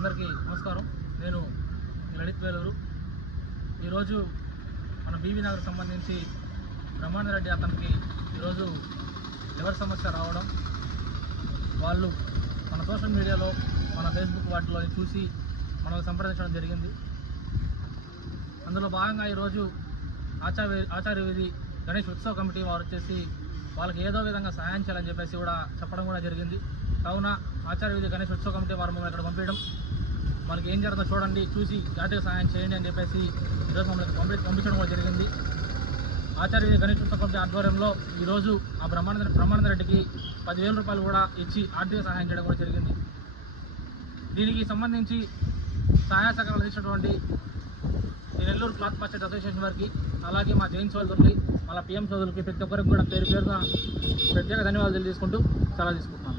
అందరికీ నమస్కారం. నేను లలిత్ వేలూరు. ఈరోజు మన బీవీ నగర్ సంబంధించి బ్రహ్మానందరెడ్డి అతనికి ఈరోజు లివర్ సమస్య రావడం, వాళ్ళు మన సోషల్ మీడియాలో మన ఫేస్బుక్ వాటిలో చూసి మనల్ని సంప్రదించడం జరిగింది. అందులో భాగంగా ఈరోజు ఆచార్య వీధి గణేష్ ఉత్సవ కమిటీ వారు వచ్చేసి వాళ్ళకి ఏదో విధంగా సహాయం చేయాలని చెప్పేసి కూడా చెప్పడం కూడా జరిగింది. కావున ఆచార్య వీధి గణేష్ ఉత్సవ కమిటీ వారు మమ్మల్ని ఇక్కడ పంపించడం, మనకి ఏం జరుగుతుందో చూడండి, చూసి ఆర్థిక సహాయం చేయండి అని చెప్పేసి ఈరోజు మమ్మల్ని పంపించడం కూడా జరిగింది. ఆచార్య వీధి గణేష్ ఉత్సవ కమిటీ ఆధ్వర్యంలో ఈరోజు ఆ బ్రహ్మానందరెడ్డికి 10,000 రూపాయలు కూడా ఇచ్చి ఆర్థిక సహాయం చేయడం కూడా జరిగింది. దీనికి సంబంధించి సహాయ సహకారాలు ఇచ్చినటువంటి నెల్లూరు క్లాత్ మార్కెట్ అసోసియేషన్ వారికి, అలాగే మా జైన్ సోదరులకి, మళ్ళీ పిఎం సోదరులకి, ప్రతి ఒక్కరికి కూడా పేరు పేరుగా ప్రత్యేక ధన్యవాదాలు తెలియజేసుకుంటూ సెలవు తీసుకుంటున్నాను.